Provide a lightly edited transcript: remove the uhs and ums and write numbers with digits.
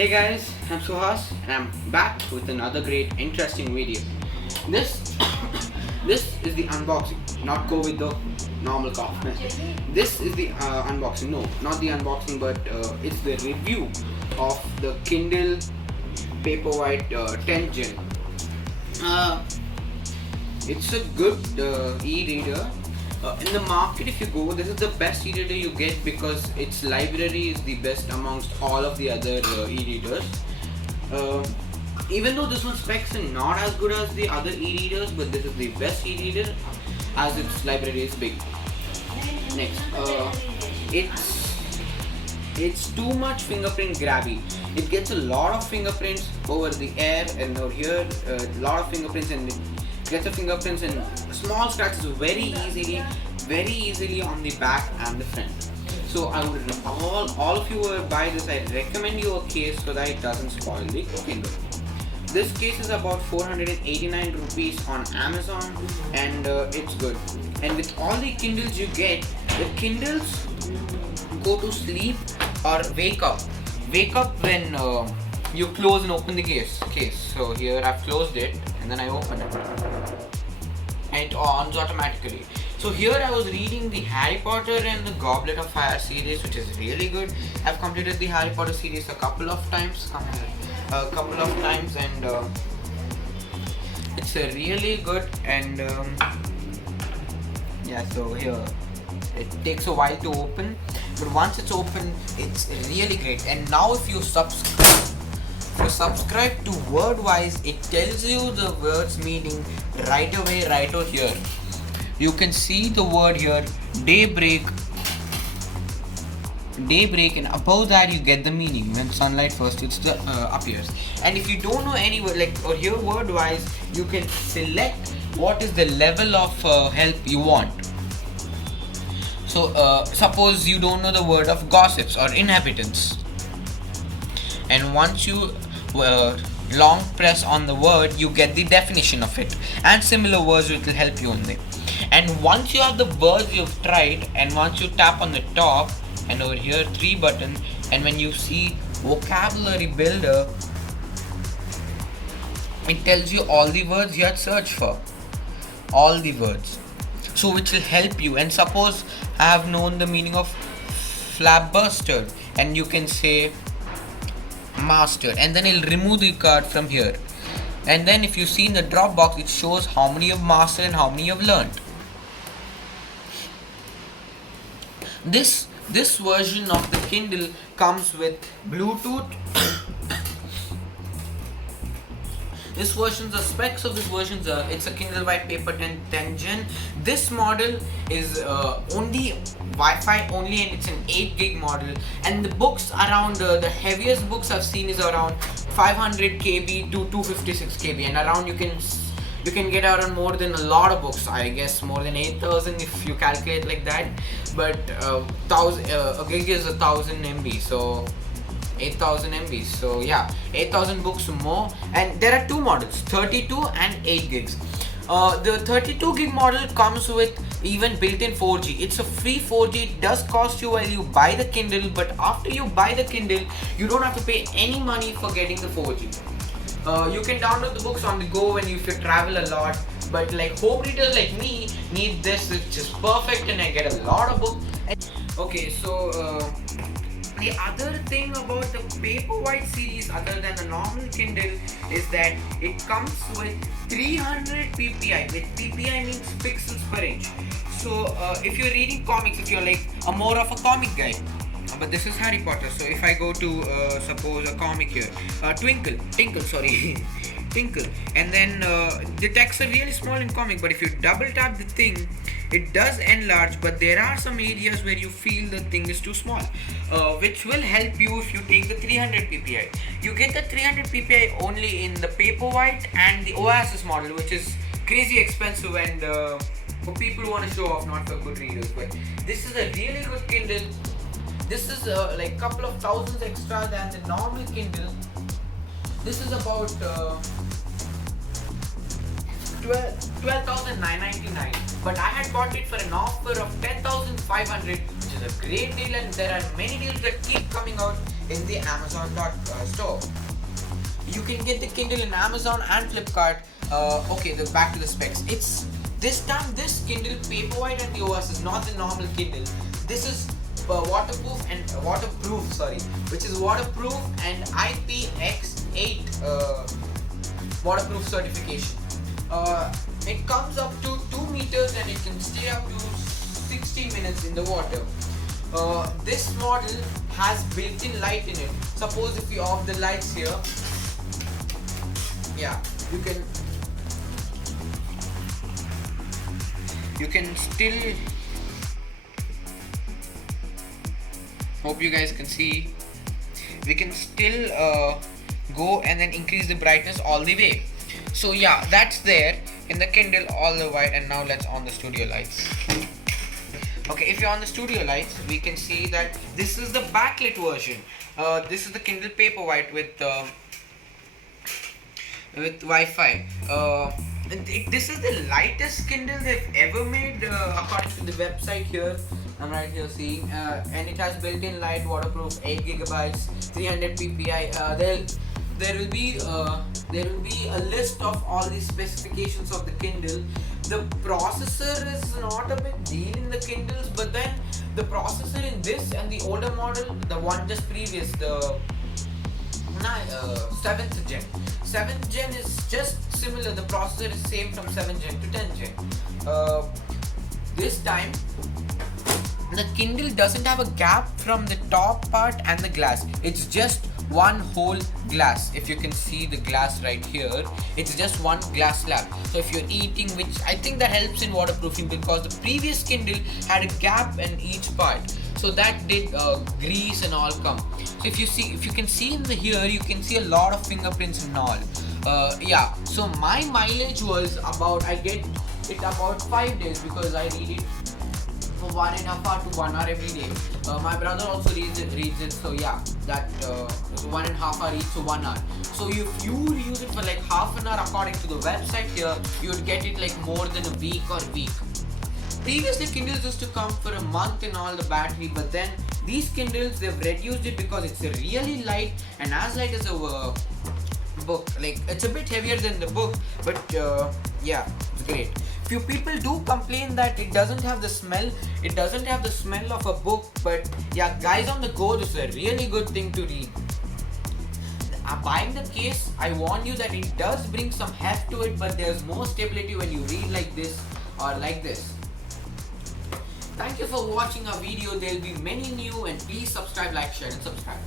Hey guys, I'm Suhas and I'm back with another great interesting video. This this is the unboxing, not go with the normal cough. This is the unboxing, no, not the unboxing, but it's the review of the Kindle Paperwhite 10 Gen. It's a good e-reader. In the market, if you go, this is the best e-reader you get because its library is the best amongst all of the other e-readers. Even though this one specs are not as good as the other e-readers, but this is the best e-reader as its library is big. Next, it's too much fingerprint grabby. It gets a lot of fingerprints over the air and over here, a lot of fingerprints, and it gets the fingerprints and small scratches very easily on the back and the front. So I would all of you who buy this, I recommend you a case so that it doesn't spoil the Kindle. This case is about 489 rupees on Amazon, and it's good. And with all the Kindles you get, the Kindles go to sleep or wake up when you close and open the case. So here I've closed it and then I open it and it ons automatically. So here I was reading the Harry Potter and the Goblet of Fire series, which is really good. I've completed the Harry Potter series a couple of times and it's a really good. And yeah, so here it takes a while to open, but once it's open, it's really great. And now if you subscribe to Wordwise, it tells you the words meaning right away, right over here. You can see the word here, daybreak, and above that you get the meaning. When sunlight first appears. And if you don't know any word, like or here Wordwise, you can select what is the level of help you want. So suppose you don't know the word of gossips or inhabitants, and once you long press on the word, you get the definition of it and similar words which will help you in there. And once you have the words you've tried, and once you tap on the top and over here 3 buttons, and when you see vocabulary builder, it tells you all the words you had searched for, all the words, so which will help you. And suppose I have known the meaning of flabberbuster, and you can say master, and then it'll remove the card from here. And then if you see in the drop box, it shows how many you've mastered and how many you've learned. This version of the Kindle comes with Bluetooth. This version, the specs of this version, it's a Kindle White Paper 10 Gen. This model is only Wi-Fi only, and it's an 8 gig model. And the books around, the heaviest books I've seen is around 500 KB to 256 KB, and around you can get around more than a lot of books. I guess more than 8,000 if you calculate like that. But a gig is 1,000 MB, so 8,000 MB. So yeah, 8,000 books more. And there are two models, 32 and 8 gigs. The 32 gig model comes with even built-in 4G. It's a free 4G. It does cost you while you buy the Kindle, but after you buy the Kindle, you don't have to pay any money for getting the 4G. You can download the books on the go when if you travel a lot, but like home readers like me need this, which is perfect, and I get a lot of books. Okay, so the other thing about the Paperwhite series, other than the normal Kindle, is that it comes with 300 ppi. With ppi means pixels per inch. So if you're reading comics, if you're like more of a comic guy, but this is Harry Potter, so if I go to suppose a comic here, Twinkle, and then the text are really small in comic, but if you double tap the thing, it does enlarge. But there are some areas where you feel the thing is too small, which will help you if you take the 300 ppi. You get the 300 ppi only in the Paperwhite and the Oasis model, which is crazy expensive, and for people who want to show off, not for good readers. But this is a really good Kindle. This is like couple of thousands extra than the normal Kindle. This is about 12,999, but I had bought it for an offer of 10,500, which is a great deal, and there are many deals that keep coming out. in the Amazon.store. You can get the Kindle in Amazon and Flipkart. Okay, back to the specs. It's this time this Kindle Paperwhite and the OS is not the normal Kindle. This is waterproof, which is waterproof and IPX8 waterproof certification. It comes up to 2 meters and it can stay up to 60 minutes in the water. This model has built-in light in it. Suppose if you off the lights here, you can still, hope you guys can see, we can still go and then increase the brightness all the way. So yeah, that's there in the Kindle all the white. And now let's on the studio lights. Okay, if you're on the studio lights, we can see that this is the backlit version. This is the Kindle Paperwhite with Wi-Fi. This is the lightest Kindle they've ever made, according to the website here. I'm right here seeing, and it has built-in light, waterproof, 8 gigabytes, 300 ppi. There will be a list of all the specifications of the Kindle. The processor is not a big deal in the Kindles, but then the processor in this and the older model, the one just previous, the 7th gen. 7th gen is just similar. The processor is same from 7th gen to 10th gen. This time, the Kindle doesn't have a gap from the top part and the glass. It's just one whole glass. If you can see the glass right here, it's just one glass slab. So if you're eating, which I think that helps in waterproofing, because the previous Kindle had a gap in each part, so that did grease and all come. So if you can see in the here, you can see a lot of fingerprints and all. Yeah, so my mileage was about, I get it about 5 days because I read it for 1.5 hours to 1 hour every day. My brother also reads it, so yeah, that 1.5 hours each, so 1 hour. So if you use it for like half an hour, according to the website here, you would get it like more than a week or week. Previously, Kindles used to come for a month and all the battery, but then these Kindles, they've reduced it because it's a really light and as light as a book. Like, it's a bit heavier than the book, but yeah, it's great. Few people do complain that it doesn't have the smell. It doesn't have the smell of a book, but yeah, guys on the go, this is a really good thing to read. Buying the case, I warn you that it does bring some heft to it, but there's more stability when you read like this or like this. Thank you for watching our video. There will be many new, and please subscribe, like, share and subscribe.